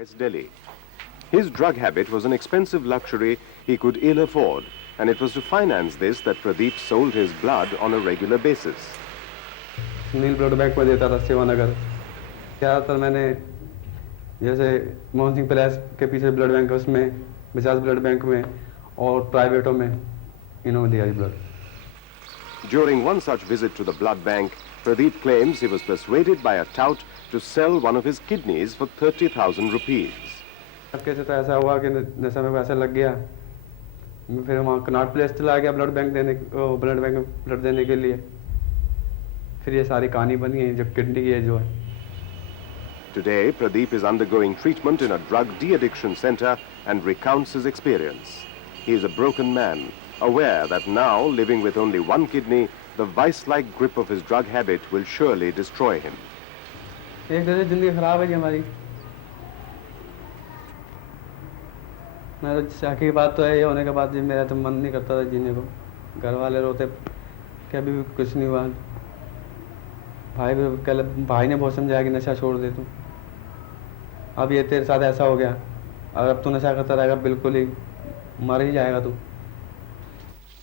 West Delhi. His drug habit was an expensive luxury he could ill afford, and it was to finance this that Pradeep sold his blood on a regular basis. Neel blood bank में देता था सेवानगर। ज़्यादातर मैंने जैसे Mohan Singh palace के पीछे blood bank है उसमें, बजाज ब्लड बैंक में और प्राइवेटों में इन्होंने दिया blood. During one such visit to the blood bank, Pradeep claims he was persuaded by a tout to sell one of his kidneys for 30,000 rupees. कैसे तो ऐसा हुआ कि नशा में पैसा लग गया, फिर वहाँ कनॉट प्लेस चला गया ब्लड बैंक में ब्लड देने के लिए। फिर ये सारी कहानी बनी है जब किडनी की जो है। Today, Pradeep is undergoing treatment in a drug de-addiction center and recounts his experience. He is a broken man, aware that now, living with only one kidney, the vice-like grip of his drug habit will surely destroy him. एक तरह से जिंदगी खराब है जी हमारी। मैं तो चाकी की बात तो है, ये होने के बाद जी मेरा तो मन नहीं करता था जीने को। घर वाले रोते कि अभी भी कुछ नहीं हुआ। भाई ने बहुत समझाया कि नशा छोड़ दे तू, अब ये तेरे साथ ऐसा हो गया, अगर अब तू नशा करता रहेगा बिल्कुल ही मर ही जाएगा तू।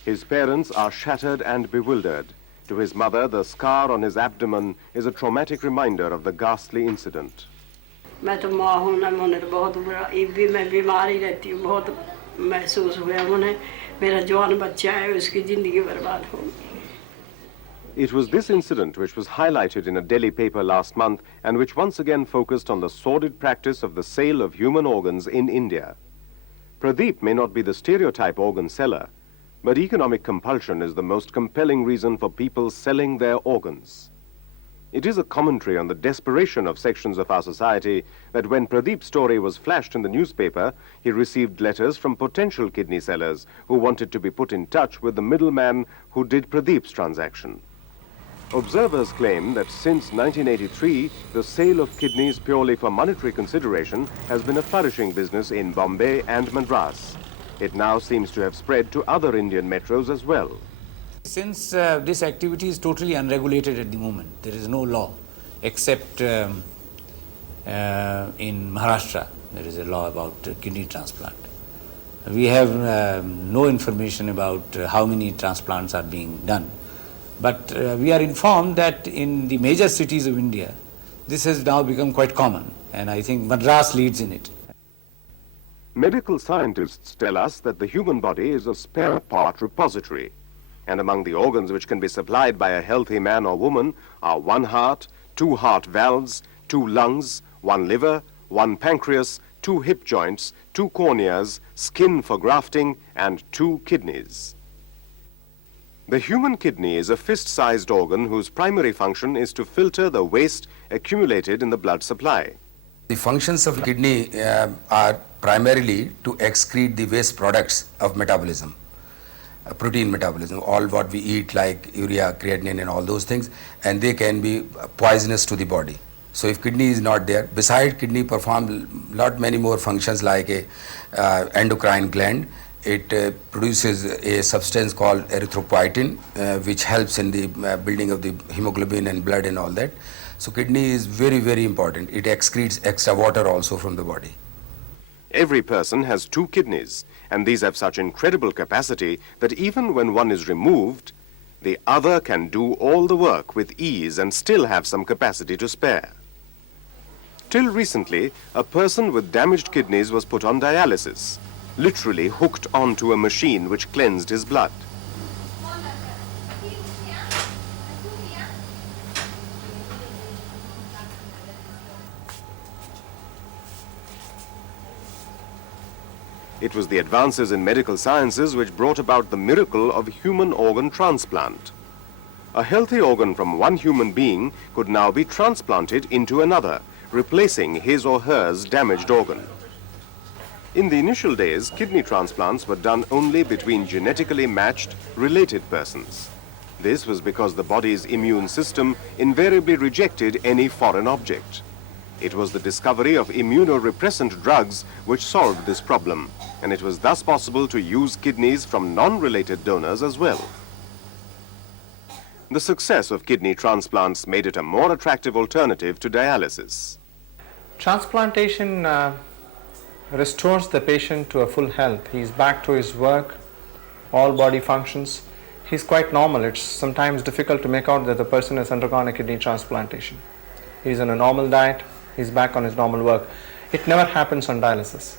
His parents are shattered and bewildered. To his mother, the scar on his abdomen is a traumatic reminder of the ghastly incident. मैं तो माँ हूँ ना, मुझे तो बहुत बुरा, अब भी मैं बीमार ही रहती हूँ। बहुत महसूस हुआ मुझे, मेरा जवान बच्चा है उसकी जिंदगी बर्बाद हो गई। It was this incident which was highlighted in a Delhi paper last month and which once again focused on the sordid practice of the sale of human organs in India. Pradeep may not be the stereotype organ seller, but economic compulsion is the most compelling reason for people selling their organs. It is a commentary on the desperation of sections of our society that when Pradeep's story was flashed in the newspaper, he received letters from potential kidney sellers who wanted to be put in touch with the middleman who did Pradeep's transaction. Observers claim that since 1983, the sale of kidneys purely for monetary consideration has been a flourishing business in Bombay and Madras. It now seems to have spread to other Indian metros as well. Since this activity is totally unregulated at the moment, there is no law except in Maharashtra, there is a law about kidney transplant. We have no information about how many transplants are being done. But we are informed that in the major cities of India, this has now become quite common, and I think Madras leads in it. Medical scientists tell us that the human body is a spare part repository, and among the organs which can be supplied by a healthy man or woman are one heart, two heart valves, two lungs, one liver, one pancreas, two hip joints, two corneas, skin for grafting, and two kidneys. The human kidney is a fist-sized organ whose primary function is to filter the waste accumulated in the blood supply. The functions of kidney are primarily to excrete the waste products of metabolism, protein metabolism, all what we eat like urea, creatinine and all those things, and they can be poisonous to the body. So if kidney is not there, besides kidney perform many more functions like a endocrine gland. It produces a substance called erythropoietin, which helps in the building of the hemoglobin and blood and all that. So kidney is very, very important. It excretes extra water also from the body. Every person has two kidneys, and these have such incredible capacity that even when one is removed, the other can do all the work with ease and still have some capacity to spare. Till recently, a person with damaged kidneys was put on dialysis, literally hooked onto a machine which cleansed his blood. It was the advances in medical sciences which brought about the miracle of human organ transplant. A healthy organ from one human being could now be transplanted into another, replacing his or hers damaged organ. In the initial days, kidney transplants were done only between genetically matched, related persons. This was because the body's immune system invariably rejected any foreign object. It was the discovery of immunorepressant drugs which solved this problem, and it was thus possible to use kidneys from non-related donors as well. The success of kidney transplants made it a more attractive alternative to dialysis. Transplantation restores the patient to a full health. He's back to his work, all body functions. He's quite normal. It's sometimes difficult to make out that the person has undergone a kidney transplantation. He's on a normal diet, he's back on his normal work. It never happens on dialysis.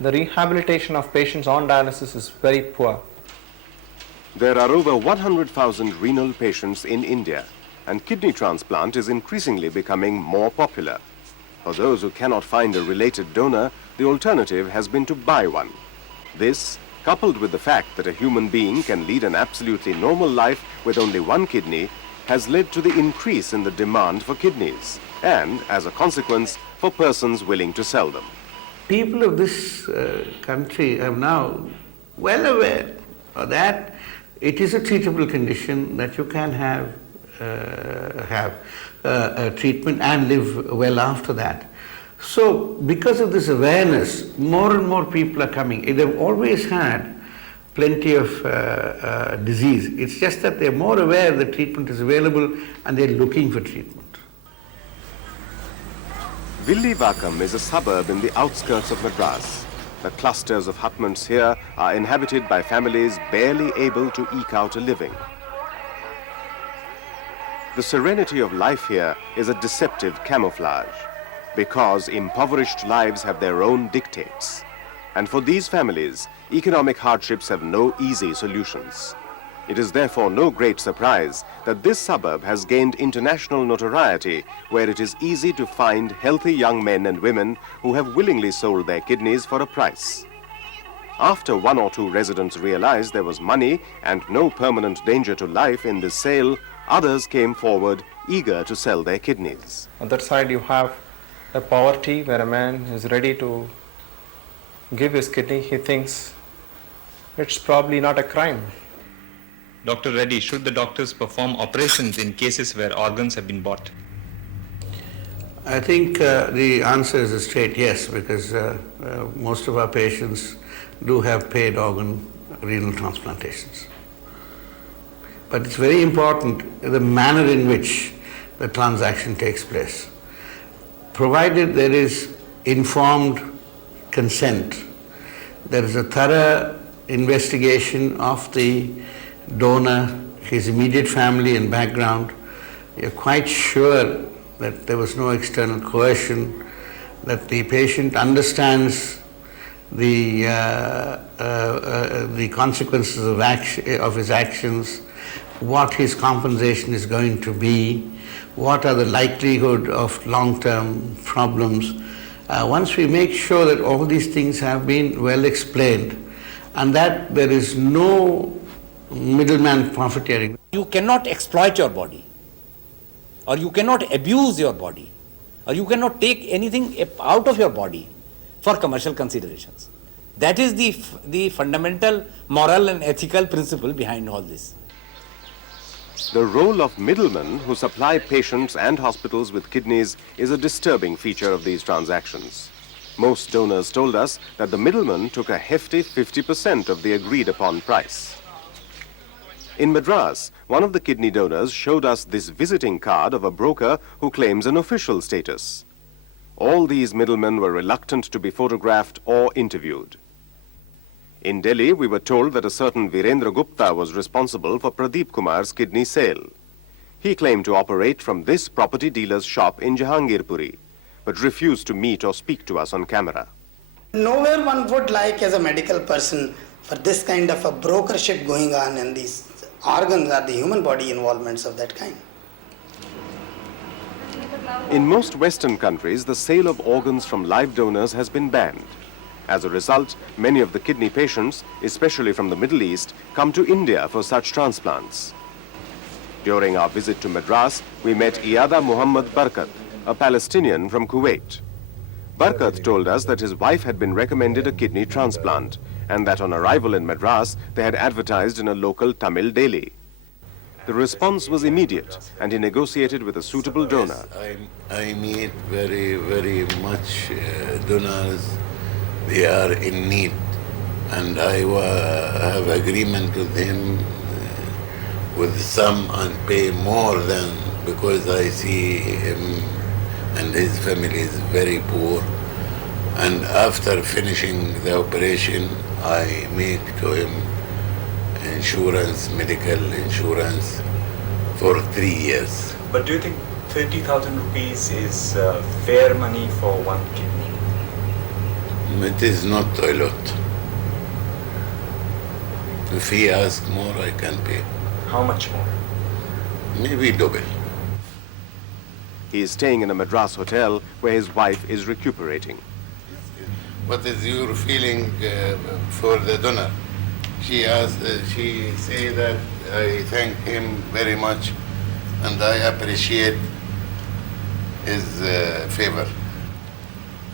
The rehabilitation of patients on dialysis is very poor. There are over 100,000 renal patients in India, and kidney transplant is increasingly becoming more popular. For those who cannot find a related donor, the alternative has been to buy one. This, coupled with the fact that a human being can lead an absolutely normal life with only one kidney, has led to the increase in the demand for kidneys and, as a consequence, for persons willing to sell them. People of this country are now well aware that it is a treatable condition, that you can have treatment and live well after that. So because of this awareness, more and more people are coming. They've always had plenty of disease. It's just that they're more aware that treatment is available and they're looking for treatment. Villivakam is a suburb in the outskirts of Madras. The clusters of hutments here are inhabited by families barely able to eke out a living. The serenity of life here is a deceptive camouflage, because impoverished lives have their own dictates. And for these families, economic hardships have no easy solutions. It is therefore no great surprise that this suburb has gained international notoriety, where it is easy to find healthy young men and women who have willingly sold their kidneys for a price. After one or two residents realized there was money and no permanent danger to life in this sale, others came forward eager to sell their kidneys. On that side you have a poverty where a man is ready to give his kidney. He thinks it's probably not a crime. Dr. Reddy, should the doctors perform operations in cases where organs have been bought? I think the answer is a straight yes, because most of our patients do have paid organ renal transplantations. But it's very important the manner in which the transaction takes place. Provided there is informed consent, there is a thorough investigation of the donor, his immediate family and background, you're quite sure that there was no external coercion, that the patient understands the consequences of his actions, what his compensation is going to be, what are the likelihood of long-term problems. Once we make sure that all these things have been well explained and that there is no middleman profiteering. You cannot exploit your body, or you cannot abuse your body, or you cannot take anything out of your body for commercial considerations. That is the fundamental moral and ethical principle behind all this. The role of middlemen who supply patients and hospitals with kidneys is a disturbing feature of these transactions. Most donors told us that the middleman took a hefty 50% of the agreed upon price. In Madras, one of the kidney donors showed us this visiting card of a broker who claims an official status. All these middlemen were reluctant to be photographed or interviewed. In Delhi, we were told that a certain Virendra Gupta was responsible for Pradeep Kumar's kidney sale. He claimed to operate from this property dealer's shop in Jahangirpuri, but refused to meet or speak to us on camera. Nowhere one would like, as a medical person, for this kind of a brokership going on in these organs or the human body involvements of that kind. In most Western countries, the sale of organs from live donors has been banned. As a result, many of the kidney patients, especially from the Middle East, come to India for such transplants. During our visit to Madras, we met Iyada Muhammad Barkat, a Palestinian from Kuwait. Barkat told us that his wife had been recommended a kidney transplant, and that on arrival in Madras, they had advertised in a local Tamil daily. The response was immediate, and he negotiated with a suitable donor. I meet very much donors. They are in need, and I have agreement with him with some and pay more than, because I see him and his family is very poor, And after finishing the operation, I make to him insurance, medical insurance for 3 years. But do you think 30,000 rupees is fair money for one kidney? It is not a lot. If he asks more, I can pay. How much more? Maybe double. He is staying in a Madras hotel where his wife is recuperating. What is your feeling for the donor? She say that I thank him very much and I appreciate his favor.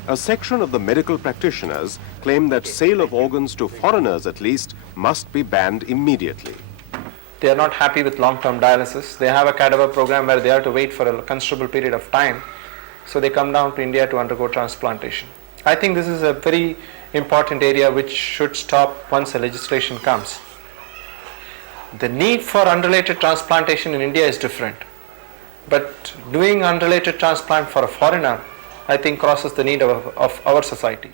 A section of the medical practitioners claim that sale of organs to foreigners at least must be banned immediately. They are not happy with long-term dialysis. They have a cadaver program where they have to wait for a considerable period of time. So they come down to India to undergo transplantation. I think this is a very important area which should stop once the legislation comes. The need for unrelated transplantation in India is different. But doing unrelated transplant for a foreigner, I think crosses the need of our society.